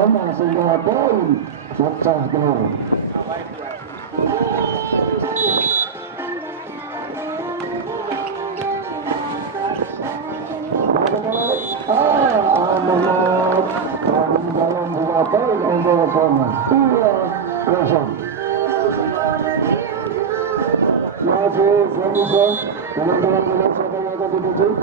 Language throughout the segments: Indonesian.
sehingga poin pecah telur. Amanat dalam dua poin untuk Soma 2-0. Masih Indonesia teman-teman Indonesia yang akan dituju.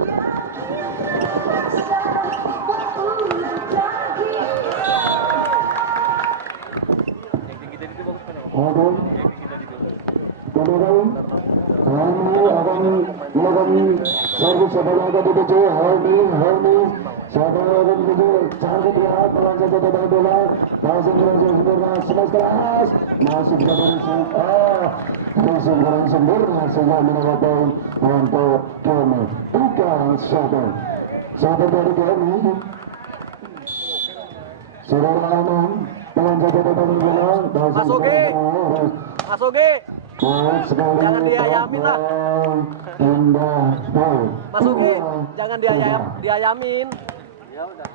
Kemudian kami akan melakukan servis sebagai yang dituju holding sebagai yang dituju cantik lihat melangkah ke depan bola masih sempurna smash keras masih kurang sempurna sehingga mendapat poin untuk kami 3-1 dari kami saudara Aman melangkah ke depan bola Mas Oge jangan diayamin lah. Mas Oge jangan diayamin.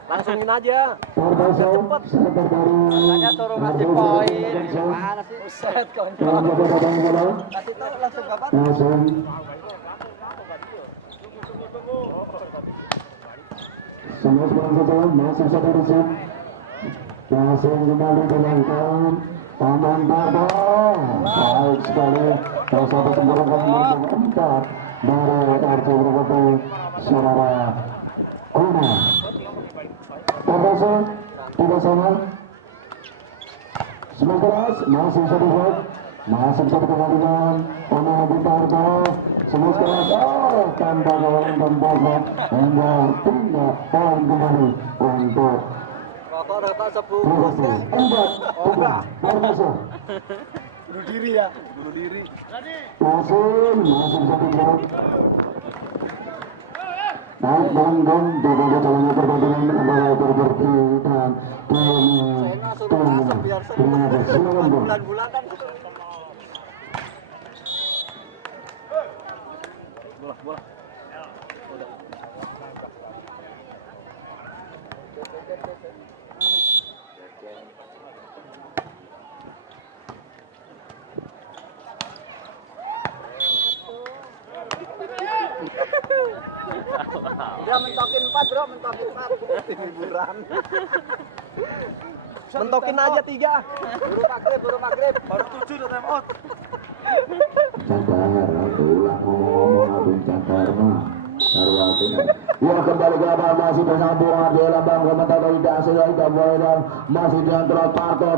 Langsungin aja. Cepet. Makanya suruh ngasih poin. Mana sih? Buset kontrol. Kasih tahu langsung kapan? Semua sekarang masih satu disip. Langsung kembali dilakukan. Taman Bardo, baik sekali. Salah satu tenggorokan berkeempat dari RC Brebes, saudara Kuna. Terasa tidak sama. Sementara masih satu set, masih satu pertandingan. Taman Bardo, semua keras. Tanpa kawan tempatnya hingga 3 poin kembali untuk Rokok 10 bos kan? Enggak. Bunuh diri ya? Bunuh diri. Masih satu menit. Dan jaga jalannya pertandingan antara Perperti dan bulan-bulan kan. Bola. Udah mentokin 4 bro, mentokin 4 hiburan. Mentokin aja 3. Buru maghrib. Baru 7 udah time out. Cakar, ulang ngomong abin cakar mah. Ya kembali ke apa masih bersambung di lambang komentar tidak selesai dan masih di antara Tarto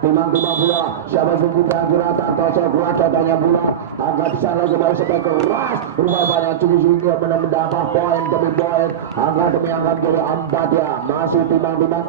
timang bola siapa yang kira Tarto sekuat datanya bola agak di sana kembali sampai keras rupanya cumi-cumi mendapat poin demi poin angka demi angka jadi 4 ya masih timang bola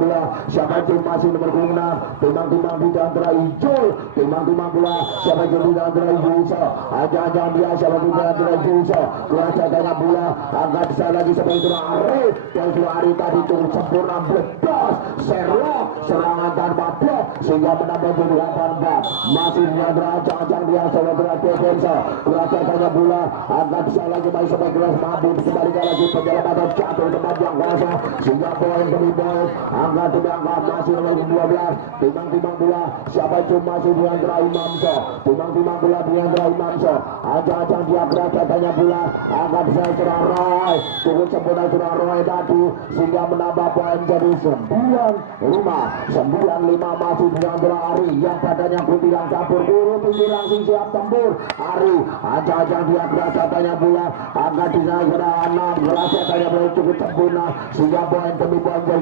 siapa yang masih nomor 6 timang di antara hijau timang bola siapa yang di antara hijau aja dia siapa yang di antara hijau keras datanya bola agak di sana lagi sampai itu Arif yang sudah Arif tadi cukup sempurna bebas serok serangan tanpa blok sehingga menambah jadi 18 masih menyandra jangan dia sama berat defensa keras datanya bola agak di sana lagi masih sampai keras mampu kembalikan lagi penyelamatan jatuh tempat yang kuasa sehingga poin demi poin angka demi angka masih nomor 12 timang bola siapa itu masih di antara Imamso timang bola di antara Imamso aja dia keras datanya bola agak bisa surah Roy cukup sempurna surah Roy tadi sehingga menambah poin jadi 9-5 masih di antara Ari yang badannya putih yang campur buru tinggi langsung siap tempur Ari aja dia keras datanya bola agak bisa surah 6 keras datanya bola cukup sempurna sehingga poin demi poin jadi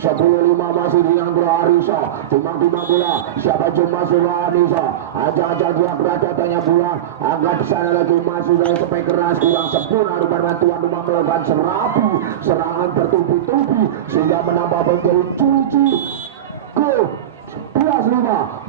10-5 masih di antara Arisa timang bola siapa cuma surah Anissa aja dia keras datanya bola agak di sana lagi masih dari sampai keras kurang sempurna rupanya tuan rumah melakukan serangan bertubi-tubi sehingga menambah poin jadi 7-2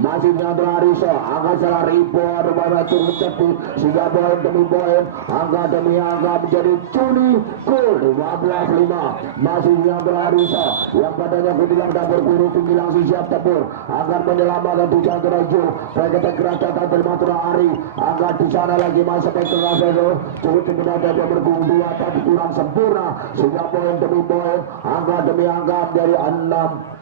masih Nyandra Arisa angkat salah rebound rupanya cukup cepat sehingga poin demi poin angka demi angka menjadi Cuni Cool 15-5 masih Nyandra Arisa yang padanya kudilang dapur guru tinggi langsung siap tempur akan menyelamatkan tujuan teraju mereka kerajaan bermatura Ari angkat di sana lagi masih spektor Rafael cukup tinggi dia bergulung dua tapi kurang sempurna sehingga poin demi poin angka demi angka dari 6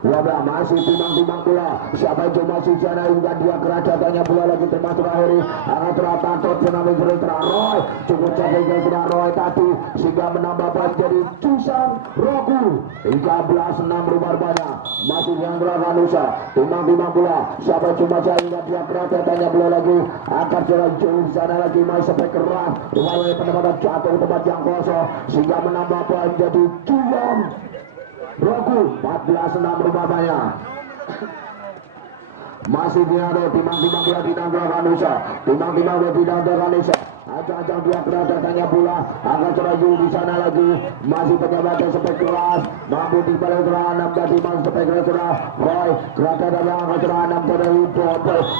12 masih timbang-timbang pula siapa yang masih sana juga dia kerajatannya pula lagi termasuk akhiri angkat teratantot tsunami cerita Roy cukup capek ke Roy tadi sehingga menambah poin jadi Cusan Roku 13-6 rupanya masih yang Ravanusa timbang-timbang pula siapa yang masih hingga dia kerajatannya pula lagi angkat jalan jauh di sana lagi masih sampai keras rupanya penempatan jatuh tempat yang kosong sehingga menambah poin jadi Cusan Roku 14-6 rupanya masih ada timbang-timbang dia ditangkap Kanusa timbang-timbang dia ditangkap Kanusa acak-acak dia keradatannya pula akan teraju di sana lagi masih penyebabnya sampai keras mampu di balik kerana 6 dan timbang sampai keras sudah Roy keradatannya akan cerah 6 pada itu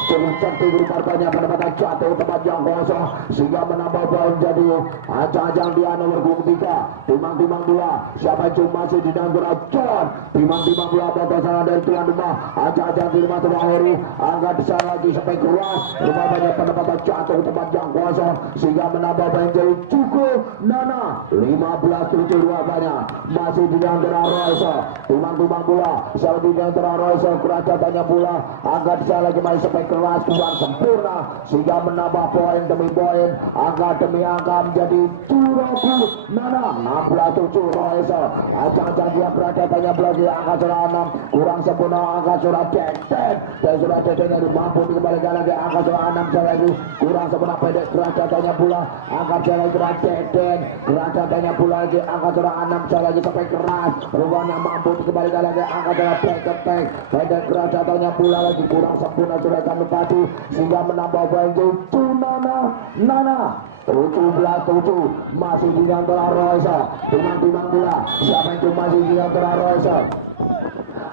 cukup cantik rupanya penempatan jatuh tempat yang kosong sehingga menambah poin jadi acak-acak dia nomor 23 timbang-timbang pula siapa yang masih ditangkap John timbang-timbang pula batas sana dari tuan rumah acak-acak di rumah terakhiri angkat di sana lagi sampai keras rupanya penempatan jatuh tempat yang kosong sehingga menambah poin jadi cukup Nana 15-7 rupanya masih di antara Royce timbang-timbang pula siapa di antara Royce kerajatannya pula angkat di sana lagi masih sampai keras kurang sempurna sehingga menambah poin demi poin angka demi angka menjadi Curoku Nana 16-7 Royce acak-acak dia kerajatannya pula di angka surah 6 kurang sempurna angka surah Deden dan surah Dedennya mampu dikembalikan lagi angka surah 6 lagi kurang sempurna pendek kerajatannya pula angkat jalan surah Deden kerajatannya pula lagi angkat surah 6 lagi sampai keras rupanya mampu dikembalikan lagi angkat surah back pendek kerajatannya pula lagi kurang sempurna surah Kanupati sehingga menambah poin itu Nana 17-7 masih di antara Royce timbang-timbang pula siapa itu masih di antara Royce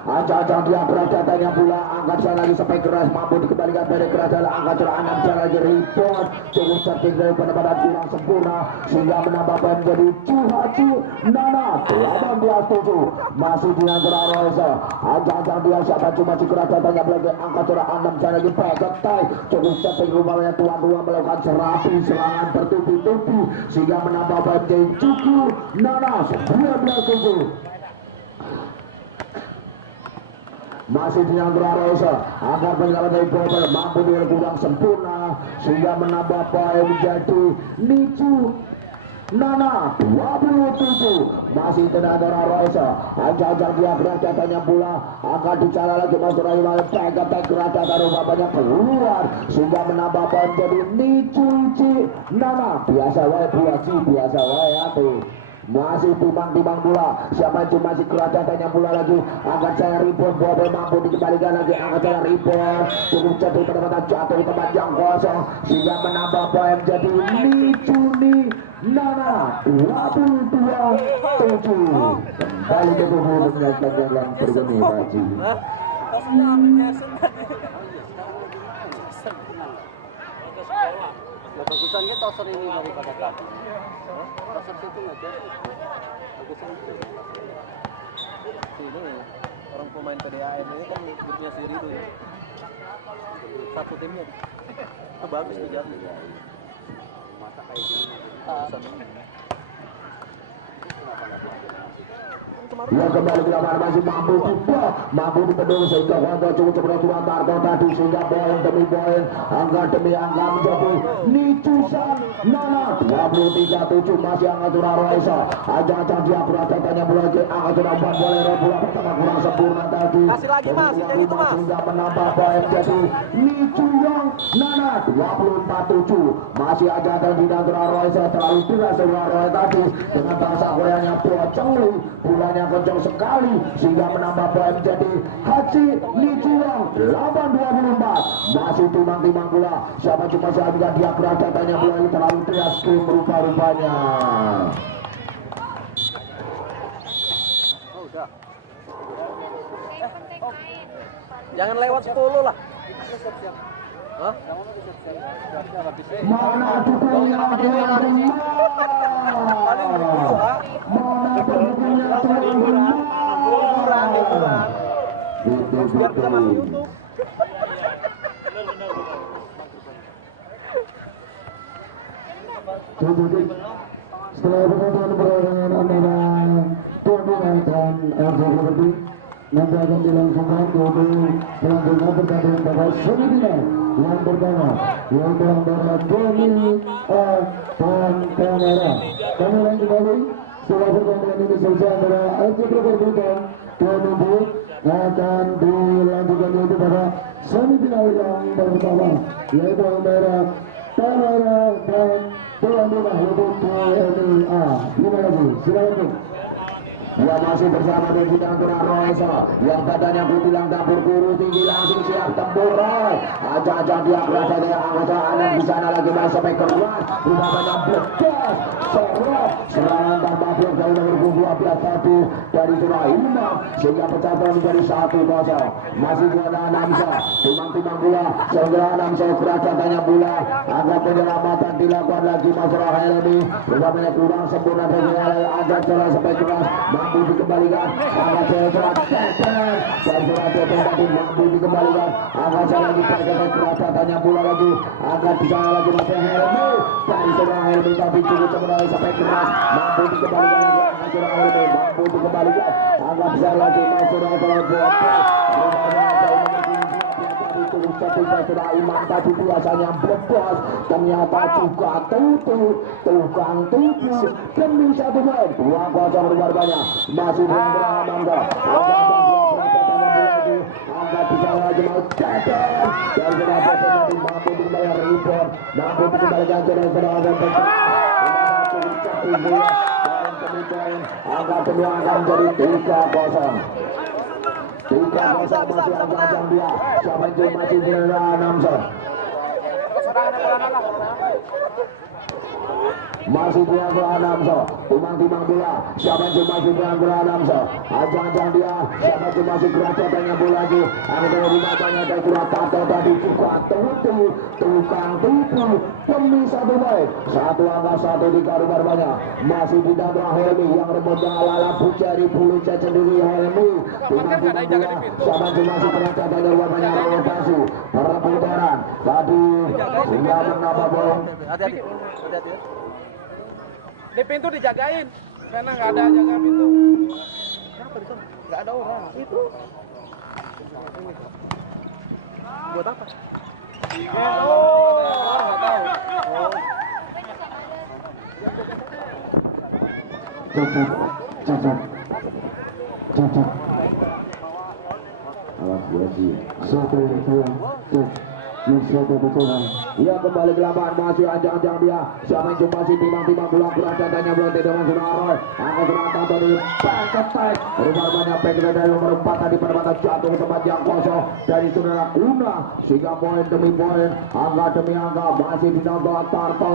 acak-acak dia kerajatannya pula angkat sana lagi sampai keras mampu dikembalikan dari kerajaan angkat surah 6 jalan lagi report cukup cantik dari penempatan kurang sempurna sehingga menambah poin jadi Cuhaci Nana 18-7 masih di antara Royce acak-acak dia siapa cuma si kerajatannya lagi angkat surah 6 jalan lagi pegetai cukup cantik rupanya tuan-tuan melakukan serapi serangan bertubi-tubi sehingga menambah poin jadi Cuku Nana 19-7 masih di antara Royce agar penyelamat dari Bobel mampu dengan kurang sempurna sehingga menambah poin menjadi Nicu Nana 27 masih di antara Royce ajak-ajak dia kerajatannya pula akan bicara lagi masuk lagi pegang kerajaan rupanya keluar sehingga menambah poin jadi Nicu Nana biasa wae atuh masih timbang-timbang pula siapa yang masih kerajatannya pula lagi angkat saya ribut Bobel mampu dikembalikan lagi angkat saya ribut cukup jatuh pada jatuh di tempat yang kosong sehingga menambah poin jadi Nicuni Nana 22-7 kembali ke tubuh menyaksikan yang bergeni Haji bagusan kita toser ini daripada toser situ aja bagusan itu ini orang pemain PDAM ini kan grupnya si Rido ya satu timnya itu bagus tuh jadi masa kayak gini yang kembali ke lapangan masih mampu dipedul sehingga Honda cukup cepat Marto tadi sehingga poin demi poin angka demi angka menjadi Nicusan Nana 23-7 masih angka surah Royce ajak-ajak dia kerajatannya lagi angka surah 4 boleh pula pertama kurang sempurna tadi kasih lagi mas dari itu mas sehingga menambah poin jadi Nicuyong Nana 24-7 masih ajak-ajak di antara Royce terlalu jelas surah Royce tadi dengan bangsa Koreanya Pocengli bulannya kencang sekali sehingga menambah poin jadi Haji Nicuyong 8-24 masih timbang-timbang pula siapa cuma sahaja dia kerajatannya mulai terlalu teras tim rupa-rupanya Jangan lewat 10 lah. Hah? Mana dukung yang paling mana pendukung yang Biar bisa masuk YouTube. Setelah penonton pertandingan antara Tondela dan RJKT, nanti akan dilangsungkan selanjutnya pertandingan pada semifinal yang pertama yaitu antara Tony dan Kamera. Kami ulangi kembali setelah pertandingan ini selesai antara RJKT dan Tony akan dilanjutkan yaitu pada semifinal yang pertama yaitu antara Kamera dan tuan rumah untuk TNA. Terima kasih. Silakan. Dia masih bersama dengan antara Roesa yang badannya bilang dapur guru tinggi langsung siap tempur. Ajak-ajak dia berada di anggota anak di sana lagi masuk sampai keluar. Rumah banyak bekas. Serot serangan tambah blok dari nomor 12 tadi dari zona Imam sehingga pecahkan menjadi 1-0. Masih zona Namsa timang-timang bola segera Namsa katanya bola agar penyelamatan dilakukan lagi masalah Helmi. Rumahnya kurang sempurna dari ajak jalan sampai keras. Mampu dikembalikan agak cepat dan surat tadi mampu dikembalikan agak salah diperkatakan kerasatannya bola lagi agak bisa lagi masih Helmi dari seorang Helmi tapi cukup sebenarnya sampai keras mampu dikembalikan lagi agak seorang Helmi mampu dikembalikan agak bisa lagi masuk kalau buat ketika sudah Imam tadi biasanya bebas ternyata juga tukang tutu demi 1-0 2-0 luar banyak masih berangkat Mangga angkat bisa lagi mau cetak dan sudah mampu dikembalikan rebound mampu dikembalikan sudah angkat kedua akan jadi 3-0 masih ajang dia siapa yang masih Namsa masih dianggur Namsa timang-timang bola siapa yang masih dianggur Namsa ajang-ajang dia siapa yang masih keracatannya bola lagi ada di matanya ada kurang tato tadi juga tukang tipu demi 1-0 satu angka 1-3 rumah banyak masih di dalam Helmi yang remote ala pucari bulu sendiri Helmi timang-timang bola siapa yang masih keracatannya rumah banyak rotasi perputaran tadi hingga menambah bolong Hati-hati. Di pintu dijagain karena nggak ada jaga pintu. Nggak ada orang. Itu. Buat apa? Nggak tahu. Cacat. Awas dia. Satu. Ia kembali ke lapangan masih ajang-ajang dia siapa yang masih timang-timang bola keracatannya bola tidak masuk Aroy angkat serangan dari Paketek rumahnya Paketek dari nomor 4 tadi pada mata jatuh ke tempat yang kosong dari saudara Kuna sehingga poin demi poin angka demi angka masih ditambah Tarto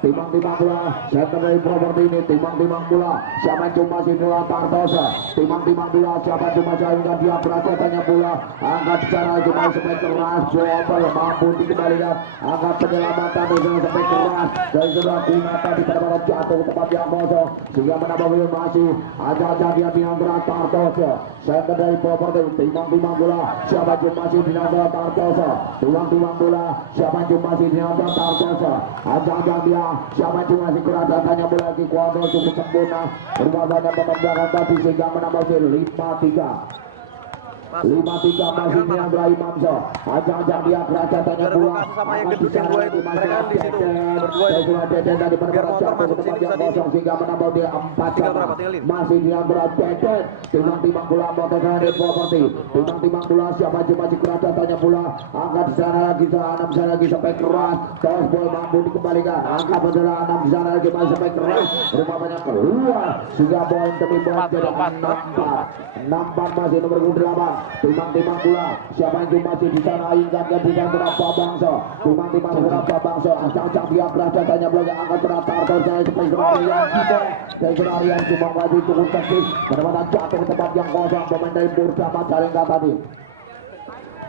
timang-timang bola center dari properti ini timang-timang bola siapa yang masih bola Tartosa timang-timang bola siapa yang masih dia keracatannya bola angkat secara cuma sampai keras Jopel mampu dikembalikan angkat penyelamatan sampai keras dari sebelah Kuna tadi pada malam jatuh ke tempat yang kosong sehingga menambah masih ajak-ajak dia diantara Tartosa center dari properti timang-timang bola siapa yang masih diantara Tartosa timang-timang bola siapa yang masih diantara Tartosa ajak-ajak dia siapa yang masih keras datanya bola lagi kuadro cukup sempurna rumah banyak pemain tadi sehingga menambah 5-3 5-3 masih Ibrahim Mamso ajang-ajang dia keracatannya bola sama yang gendut yang dua itu mereka di situ berdua itu biar motor masuk ke sini bisa di sehingga menambah dia 4 masih dia berat Deden timang-timang bola motor dari properti timang-timang bola siapa masih keracatannya bola angkat di sana lagi sampai keras terus bola mampu dikembalikan angkat adalah 6 di sana lagi masih sampai keras rumah banyak keluar sehingga poin demi poin jadi 6-4 masih nomor 8 timang-timang bola siapa yang masih di sana ingatkan di sana berapa bangsa timang-timang berapa bangsa ajang-ajang dia keracatannya bola angkat teratar terus seperti yang kita dari Rian cuma maju cukup cantik penempatan jatuh ke tempat yang kosong pemain dari Bursa Majalengka tadi.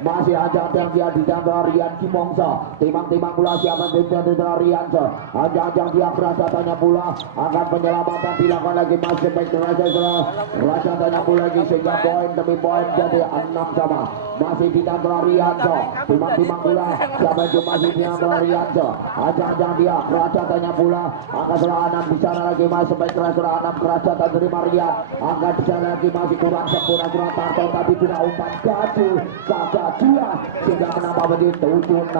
Masih ajak yang dia di antara Rian Kimongso timang-timang pula siapa di antara Rianso ajak dia kerasa tanya pula akan penyelamatan dilakukan lagi masih baik Raja tanya pula lagi sehingga poin demi poin jadi 6 sama masih di antara Rianso timang-timang pula siapa yang masih di antara Rianso ajak dia kerasa tanya pula angka serangan di sana lagi masih baik serangan kerasa tak terima Rian angka di sana lagi masih kurang sempurna kurang tarto tapi tidak umpan kacau kakak dia sehingga menambah menjadi 7-6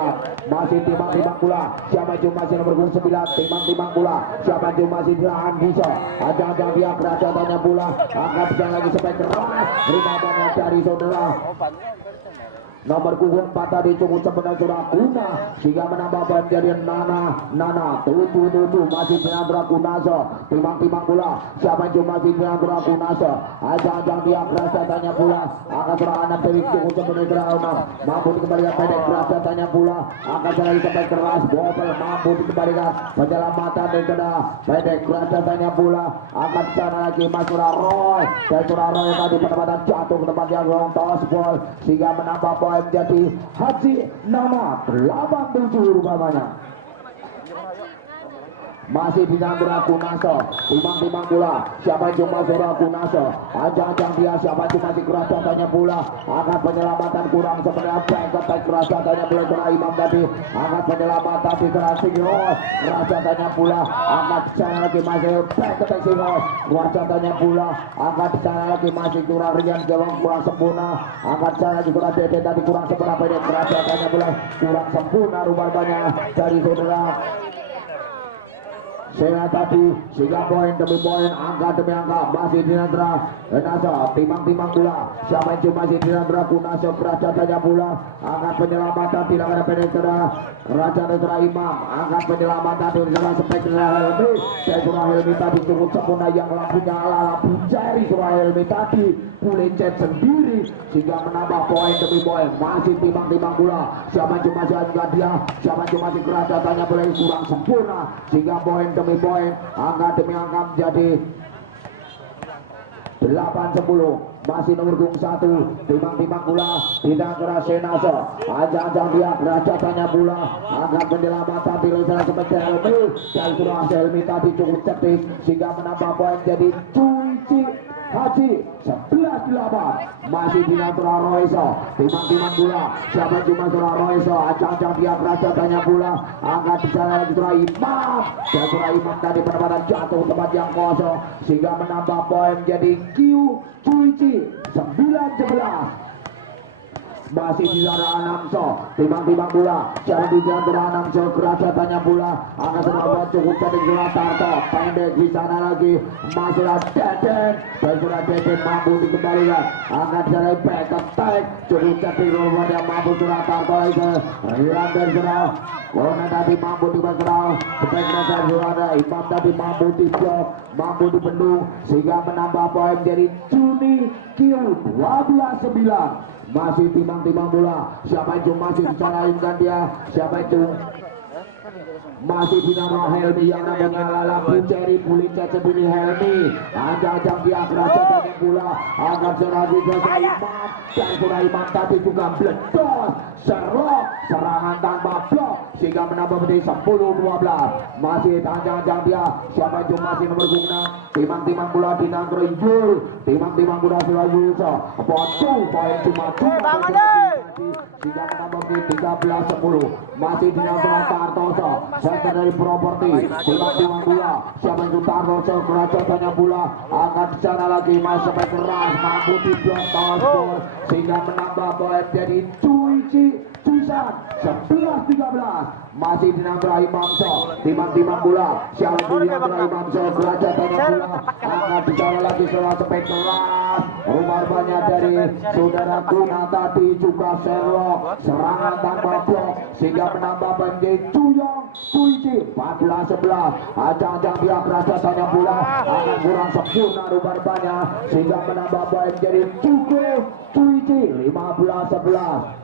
masih timang-timang pula siapa yang masih nomor 9 timang-timang pula siapa yang masih dirahan bisa ajak dia kerajatannya pula angkat bisa lagi sampai keras terima banyak dari saudara nomor 4 tadi cukup sebenarnya Kuna sehingga menambah poin jadi Nana 7-7 masih Chandra Kunaso timang-timang pula siapa yang masih Chandra Kunaso ajak dia kerajatannya pula akan serangan dari cukup sebenarnya mampu dikembalikan pendek kerajatannya pula akan lagi sampai keras bobel mampu dikembalikan penyelamatan dari kena pendek kerajatannya pula akan sana lagi Masura Roy dan Masura Roy tadi penempatan jatuh ke tempat yang long toss ball sehingga menambah poin jadi Haji Nama 87 rupanya masih di Nandra Kunaso timang-timang pula siapa yang cuma Sura Kunaso ajang dia siapa yang masih kerajatannya pula akan penyelamatan kurang sebenarnya baik kerajatannya pula kena Imam tadi akan penyelamatan di Singo kerajatannya pula akan sana lagi masih baik Singo kerajatannya pula akan sana lagi masih kurang Rian Gewang kurang sempurna akan sana lagi kurang Dede tadi kurang sempurna pendek kerajatannya pula kurang sempurna rupanya dari saudara Sehingga tadi sehingga poin demi poin angka demi angka masih di Nandra Kunaso timang-timang pula siapa yang masih di Nandra Kunaso kerajatannya pula angkat penyelamatan tidak ada penetra Raja Netra Imam angkat penyelamatan dari salah spektra Helmi dan Surah Helmi tadi cukup sempurna yang lampunya lampu jari Surah Helmi tadi pulicet sendiri sehingga menambah poin demi poin masih timang-timang pula siapa yang masih juga dia siapa yang masih kerajatannya boleh kurang sempurna sehingga poin demi poin angka demi angka menjadi 8-10 masih nomor 1 timang-timang pula tidak kerasa Naso ajak dia kerajatannya pula angkat penyelamatan di sana seperti Helmi dan Surah Helmi tadi cukup cerdik sehingga menambah poin jadi Cuici Haji 11-8 masih di Natura Roiso timang-timang pula siapa cuma Natura Roiso ajak dia kerajatannya pula angkat di sana lagi Surah Imam dan Surah Imam tadi penempatan jatuh tempat yang kosong sehingga menambah poin jadi Cuici 9-11 masih di sana Anamso timang-timang pula siapa di sana Anamso kerajatannya pula angkat serangan cukup cantik Surah Tarto pendek di sana lagi masih Deden dan Surah Deden mampu dikembalikan angkat sana back attack cukup cantik Surah mampu Surah Tarto lagi Rilander Surah Corona tadi mampu dibakar sebaiknya Surah Imam tadi mampu diblok mampu dibendung sehingga menambah poin dari Juni Q 12-9 masih timang-timang bola siapa yang masih dicarainkan dia siapa itu masih bina Helmi yang namanya lampu ceri pulicet sendiri Helmi ajak dia kerajatannya pula akan seragi Surah Imam dan Surah Imam tadi juga meledos serok serangan tanpa blok sehingga menambah menjadi 10-12 masih ajak dia siapa itu masih nomor 6 timang-timang bola di Nangro Injul timang-timang bola Surah Yuso pocong poin cuma sehingga menambah menjadi 13-10 masih di Nangro Tartoso center dari properti timang-timang bola siapa itu Tartoso kerajatannya bola akan bicara lagi masih sampai keras mampu di blok toss sehingga menambah poin jadi Tusan 11-13 masih di Nandra Imamso timang-timang bola siapa di Nandra Imamso kerajatannya bola akan bicara lagi soal sampai keras rumah banyak dari saudara Kuna tadi juga Sherlock serangan tanpa blok sehingga menambah menjadi Cuyong Cuici 14-11 ajang-ajang dia kerajatannya bola akan kurang sempurna rupanya sehingga menambah poin jadi Cuici 15-11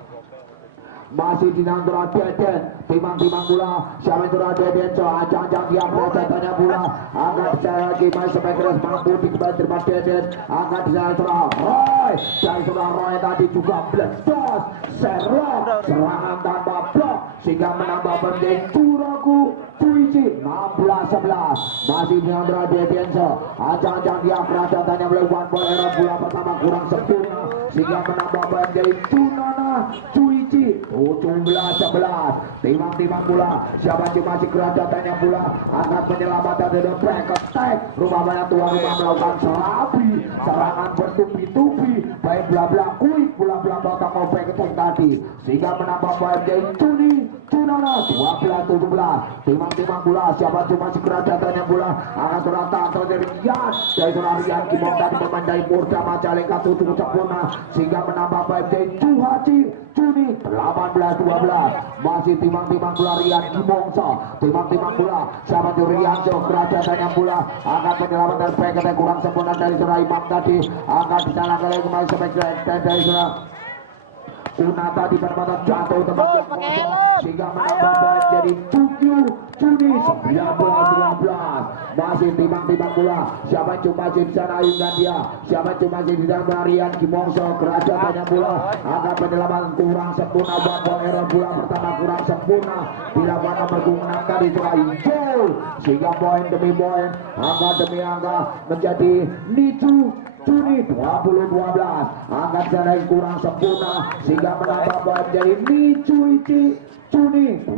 masih dinangguran Deden, timang-timang bola, siapa itu Deden, ajang-ajang dia tanya bola, angkat saya lagi main sampai keras mampu dikembali terima Deden, angkat saya Roy, dan Roy tadi juga bledos, serok, serangan tanpa blok, sehingga menambah penting Turaku Tuichi 16-11, masih dinangguran Deden, ajang-ajang dia tanya melakukan bola bola pertama kurang sempurna, sehingga menambah penting Tunana Tuichi 17-11, timang-timang bola, siapa yang masih kerajatannya bola, angkat penyelamatan dari back attack, rumah tuan rumah melakukan serabi, serangan bertubi-tubi, baik belah-belah kuit, belah-belah batang mau back attack tadi, sehingga menambah penting Tunana 12-17, timang-timang bola, siapa yang masih kerajatannya bola, angkat terata dari Rian, dari Rian Kimong tadi memandai murda Majalengka tutup sempurna, sehingga menambah penting Cuhaci Cuni 18-12, masih timang-timang bola Rian Kimongso, timang-timang bola sama Rian kerajatannya bola, akan penyelamatan PKT kurang sempurna dari Surah Imam tadi, akan disalahkan kembali sampai dari Surah Una tadi penempatan jatuh tempat yang kosong, sehingga menambah poin jadi 7 Juni 19-12, masih timang-timang bola, siapa cuma di sana Ayunda dia, siapa cuma di sana Rian Kimongso, kerajatannya bola, akan penyelamatan kurang sempurna, buat era bola pertama kurang sempurna, dilakukan nomor 6 tadi Surah hijau, sehingga poin demi poin, angka demi angka menjadi Nicu Juni 20-12, angkat sana yang kurang sempurna, sehingga menambah poin jadi Nicuichi Juni 21-12.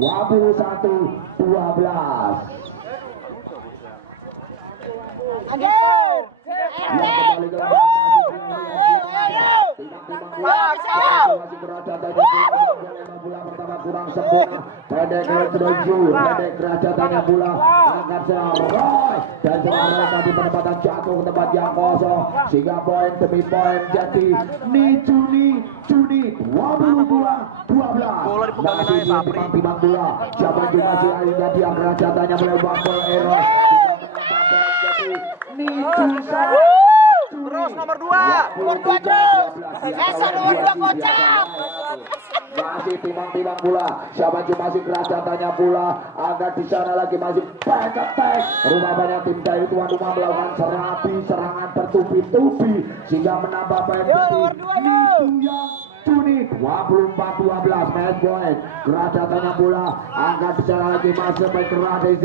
Bola pertama kurang sempurna, pendek kerajatannya bola, angkat Roy dan Roy tadi penempatan jatuh ke tempat yang kosong, sehingga poin demi poin jadi Juni 22-12, masih timang-timang bola, siapa juga si Ayunda dia kerajatannya melebar bola Eros, jadi terus nomor 2 terus nomor 2 kocak, masih timang-timang bola, siapa cuma masih kerajatannya bola, agak di sana lagi masih back attack, rumah banyak tim dari tuan rumah melakukan serabi, serangan bertubi-tubi, sehingga menambah penalti itu yang Juni 24-12, match point, kerajatannya bola, angkat di sana lagi masih bergerak dari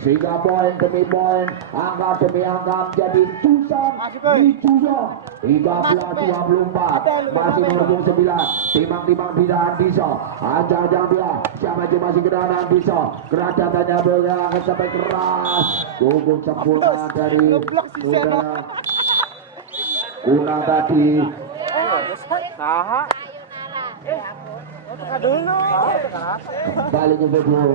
sehingga poin demi poin, angka demi angka menjadi Tusan Nicuyong 13-24, masih menunggu 9, timang-timang bisa Andiso, ajang-ajang dia, siapa cuma masih kendaraan Andiso, kerajatannya bola angkat sampai keras, gugur sempurna dari Una tadi. Saha? Kembali ke video.